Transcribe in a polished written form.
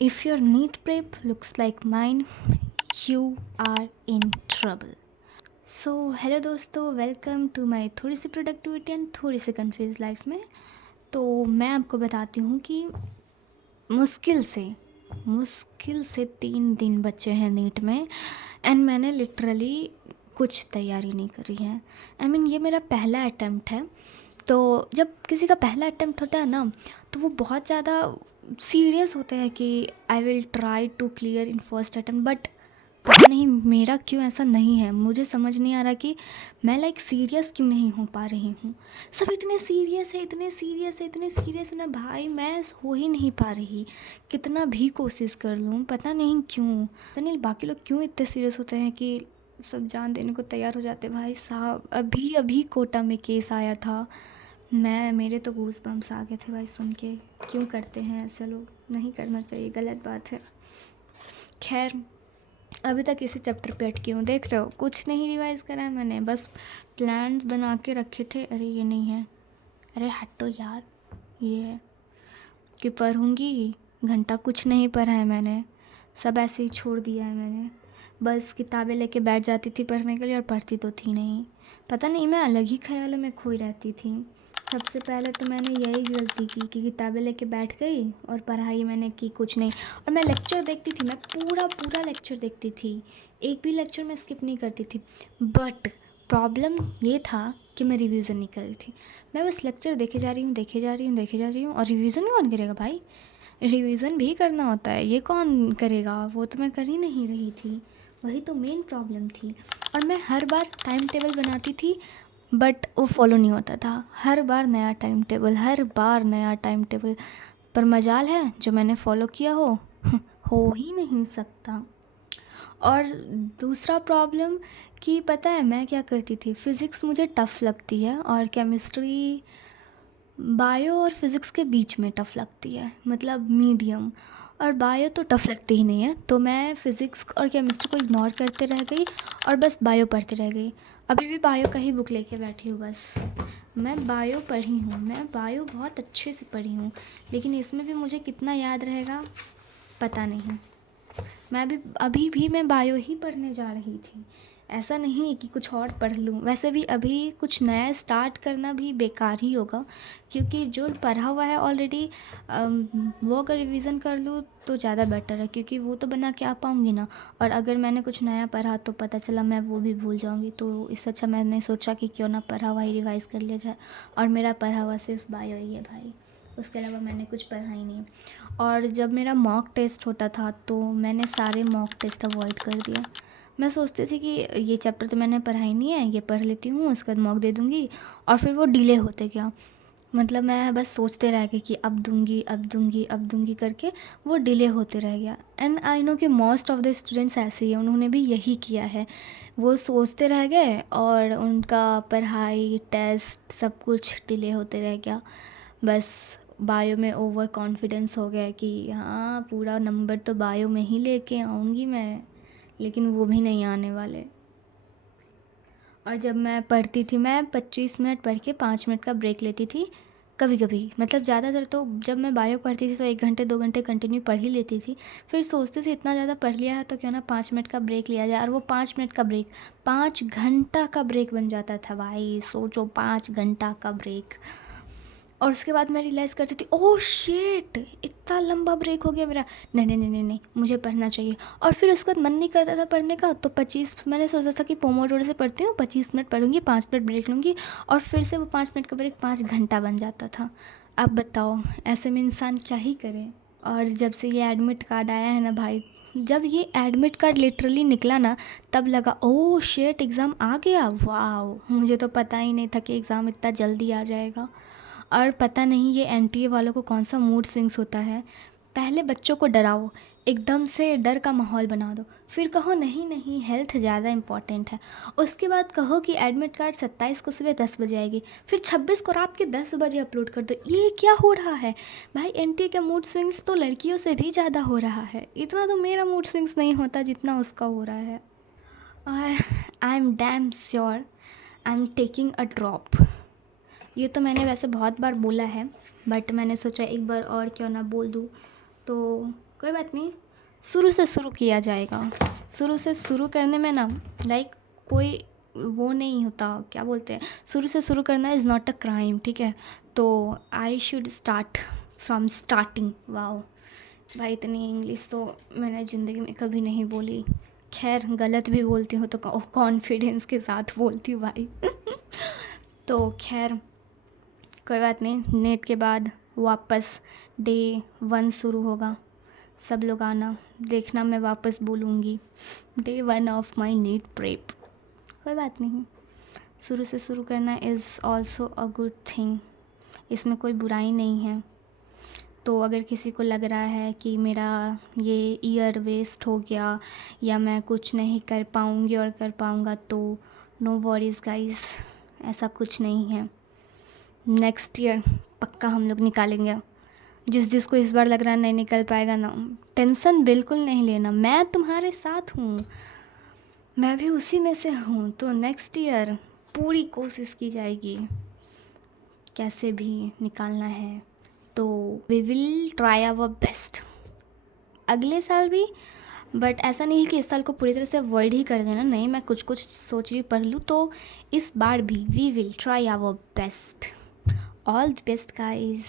If your NEET prep looks like mine, you are in trouble. So hello दोस्तों, welcome to my थोड़ी सी productivity and थोड़ी सी confuse life में। तो मैं आपको बताती हूँ कि मुश्किल से 3 दिन बचे हैं नीट में। एंड मैंने लिटरली कुछ तैयारी नहीं करी है। ये मेरा पहला अटैम्प्ट है। तो जब किसी का पहला अटैम्प्ट होता है ना, तो वो बहुत ज़्यादा सीरियस होते हैं कि I will try to clear in first attempt. But पता नहीं मेरा क्यों ऐसा नहीं है। मुझे समझ नहीं आ रहा कि मैं सीरियस क्यों नहीं हो पा रही हूँ। सब इतने सीरियस है ना भाई, मैं हो ही नहीं पा रही। कितना भी कोशिश कर लूँ, पता नहीं क्यों। पता नहीं बाकी लोग क्यों इतने सीरियस होते हैं कि सब जान देने को तैयार हो जाते। भाई साहब, अभी अभी कोटा में केस आया था। मेरे तो गूज बम्स आ गए थे भाई सुन के। क्यों करते हैं ऐसे लोग? नहीं करना चाहिए, गलत बात है। खैर, अभी तक इसी चैप्टर पे अटकी हूँ। देख रहे हो, कुछ नहीं रिवाइज करा है मैंने, बस प्लान बना के रखे थे। अरे ये नहीं है, अरे हटो यार, ये है कि पढ़ूँगी। घंटा कुछ नहीं पढ़ा है मैंने, सब ऐसे ही छोड़ दिया है मैंने। बस किताबें लेके बैठ जाती थी पढ़ने के लिए और पढ़ती तो थी नहीं। पता नहीं, मैं अलग ही ख्यालों में खोई रहती थी। सबसे पहले तो मैंने यही गलती की कि किताबें लेके बैठ गई और पढ़ाई मैंने की कुछ नहीं। और मैं लेक्चर देखती थी, मैं पूरा पूरा लेक्चर देखती थी, एक भी लेक्चर मैं स्किप नहीं करती थी। बट प्रॉब्लम ये था कि मैं रिवीजन नहीं कर रही थी। मैं बस लेक्चर देखे जा रही हूँ और रिवीजन कौन करेगा भाई? रिवीजन भी करना होता है, ये कौन करेगा? वो तो मैं कर ही नहीं रही थी। वही तो मेन प्रॉब्लम थी। और मैं हर बार टाइम टेबल बनाती थी, बट वो फॉलो नहीं होता था। हर बार नया टाइम टेबल। पर मजाल है जो मैंने फ़ॉलो किया हो ही नहीं सकता। और दूसरा प्रॉब्लम कि पता है मैं क्या करती थी? फिज़िक्स मुझे टफ़ लगती है और केमिस्ट्री बायो और फिज़िक्स के बीच में टफ़ लगती है, मतलब मीडियम। और बायो तो टफ़ लगती ही नहीं है, तो मैं फ़िज़िक्स और केमिस्ट्री को इग्नोर करते रह गई और बस बायो पढ़ते रह गई। अभी भी बायो का ही बुक लेके बैठी हूँ बस। मैं बायो पढ़ी हूँ, मैं बायो बहुत अच्छे से पढ़ी हूँ, लेकिन इसमें भी मुझे कितना याद रहेगा पता नहीं। अभी भी मैं बायो ही पढ़ने जा रही थी। ऐसा नहीं है कि कुछ और पढ़ लूँ। वैसे भी अभी कुछ नया स्टार्ट करना भी बेकार ही होगा, क्योंकि जो पढ़ा हुआ है ऑलरेडी वो अगर रिवीज़न कर लूँ तो ज़्यादा बेटर है, क्योंकि वो तो बना के आ पाऊँगी ना। और अगर मैंने कुछ नया पढ़ा तो पता चला मैं वो भी भूल जाऊँगी, तो इससे अच्छा मैंने सोचा कि क्यों ना पढ़ा हुआ ही रिवाइज़ कर लिया जाए। और मेरा पढ़ा हुआ सिर्फ बायो ही है भाई, उसके अलावा मैंने कुछ पढ़ा ही नहीं। और जब मेरा मॉक टेस्ट होता था तो मैंने सारे मॉक टेस्ट अवॉइड कर दिया। मैं सोचती थी कि ये चैप्टर तो मैंने पढ़ा ही नहीं है, ये पढ़ लेती हूँ, उसके बाद मॉक दे दूँगी। और फिर वो डिले होते गया। मतलब मैं बस सोचते रह गई कि अब दूँगी करके वो डिले होते रह गया। एंड आई नो कि मोस्ट ऑफ द स्टूडेंट्स ऐसे ही हैं, उन्होंने भी यही किया है। वो सोचते रह गए और उनका पढ़ाई टेस्ट सब कुछ डिले होते रह गया। बस बायो में ओवर कॉन्फिडेंस हो गया कि हाँ, पूरा नंबर तो बायो में ही लेके आऊँगी मैं, लेकिन वो भी नहीं आने वाले। और जब मैं पढ़ती थी, मैं 25 मिनट पढ़ के 5 मिनट का ब्रेक लेती थी कभी कभी। मतलब ज़्यादातर तो जब मैं बायो पढ़ती थी तो 1 घंटे 2 घंटे कंटिन्यू पढ़ ही लेती थी। फिर सोचती थी इतना ज़्यादा पढ़ लिया है तो क्यों ना 5 मिनट का ब्रेक लिया जाए। और वो 5 मिनट का ब्रेक 5 घंटा का ब्रेक बन जाता था भाई, सोचो 5 घंटा का ब्रेक। और उसके बाद मैं रियलाइज़ करती थी, ओह शिट, इतना लंबा ब्रेक हो गया मेरा। नहीं नहीं नहीं नहीं नहीं, मुझे पढ़ना चाहिए। और फिर उसके बाद मन नहीं करता था पढ़ने का, तो 25 मैंने सोचा था कि पोमोडोरो से पढ़ती हूँ, 25 मिनट पढ़ूंगी, 5 मिनट ब्रेक लूँगी। और फिर से वो 5 मिनट का ब्रेक 5 घंटा बन जाता था। अब बताओ ऐसे में इंसान क्या ही करे। और जब से ये एडमिट कार्ड आया है ना भाई, जब ये एडमिट कार्ड लिटरली निकला ना, तब लगा ओह शेट, एग्ज़ाम आ गया, वाह। मुझे तो पता ही नहीं था कि एग्ज़ाम इतना जल्दी आ जाएगा। और पता नहीं ये एनटीए वालों को कौन सा मूड स्विंग्स होता है। पहले बच्चों को डराओ, एकदम से डर का माहौल बना दो, फिर कहो नहीं नहीं हेल्थ ज़्यादा इम्पॉर्टेंट है। उसके बाद कहो कि एडमिट कार्ड 27 को सुबह 10 बजे आएगी, फिर 26 को रात के 10 बजे अपलोड कर दो। ये क्या हो रहा है भाई? एनटीए का मूड स्विंग्स तो लड़कियों से भी ज़्यादा हो रहा है। इतना तो मेरा मूड स्विंग्स नहीं होता जितना उसका हो रहा है। और I am damn sure I am taking a drop. ये तो मैंने वैसे बहुत बार बोला है, बट मैंने सोचा एक बार और क्यों ना बोल दूँ। तो कोई बात नहीं, शुरू से शुरू किया जाएगा। शुरू से शुरू करने में ना लाइक कोई वो नहीं होता, क्या बोलते हैं, शुरू से शुरू करना इज़ नॉट अ क्राइम, ठीक है। तो I should start from starting. Wow भाई, इतनी इंग्लिश तो मैंने ज़िंदगी में कभी नहीं बोली। खैर गलत भी बोलती हूँ तो कॉन्फिडेंस के साथ बोलती हूँ भाई। तो खैर कोई बात नहीं, नेट के बाद वापस डे 1 शुरू होगा। सब लोग आना, देखना मैं वापस बोलूँगी day 1 of my NEET prep. कोई बात नहीं, शुरू से शुरू करना is also a good thing, इसमें कोई बुराई नहीं है। तो अगर किसी को लग रहा है कि मेरा ये ईयर वेस्ट हो गया या मैं कुछ नहीं कर पाऊँगी और कर पाऊँगा, तो नो वरीज़ गाइस, ऐसा कुछ नहीं है। नेक्स्ट ईयर पक्का हम लोग निकालेंगे। जिसको इस बार लग रहा है नहीं निकल पाएगा ना, टेंशन बिल्कुल नहीं लेना, मैं तुम्हारे साथ हूँ, मैं भी उसी में से हूँ। तो नेक्स्ट ईयर पूरी कोशिश की जाएगी, कैसे भी निकालना है। तो we will try our best अगले साल भी। बट ऐसा नहीं है कि इस साल को पूरी तरह से अवॉइड ही कर देना, नहीं, मैं कुछ कुछ सोच रही पढ़ लूँ, तो इस बार भी we will try our best. All the best guys.